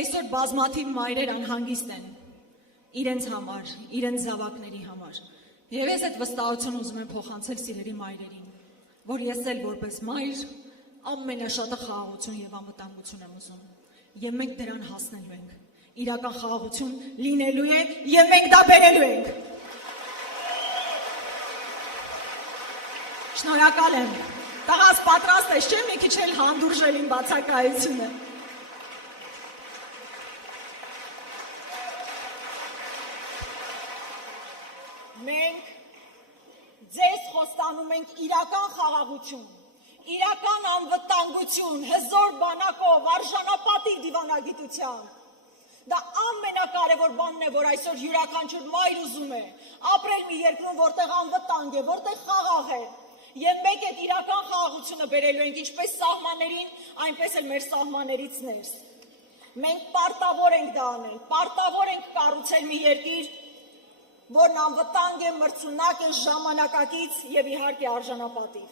Այսօր բազմաթիվ մայրեր անհանգիստ են իրենց համար, իրենց զավակների համար։ Եվ ես այդ վստահությունը ուզում եմ փոխանցել սիրելի մայրերին, որ ես էլ որպես մայր ամենաշատը խաղաղություն եւ անվտանգություն եմ ուզում։ Եվ մենք դրան հասնելու ենք։ Իրական խաղաղություն լինելու է եւ մենք դա բերելու ենք։ Շնորհակալ եմ։ Տղաս պատրաստ ես, չէ՞, մի քիչ էլ հանդուրժել իմ բացակայությունը։ Մենք ձեզ խոստանում ենք իրական խաղաղություն, իրական անվտանգություն, հզոր բանակով, արժանապատիվ դիվանագիտությամբ։ Դա ամենակարևոր բանն է, որ այսօր յուրաքանչյուր մայր ուզում է ապրել մի երկրում, որտեղ անվտանգ է, որտեղ խաղաղ է։ Եվ մենք այդ իրական խաղաղությունը բերելու ենք ինչպես սահմաններին, այնպես էլ մեր սահմաններից ներս։ Մենք պարտավոր ենք դա անել, պարտավոր ենք կառուցել մի երկիր, որն անվտանգ է, մրցունակ է, ժամանակակից եւ իհարկե արժանապատիվ։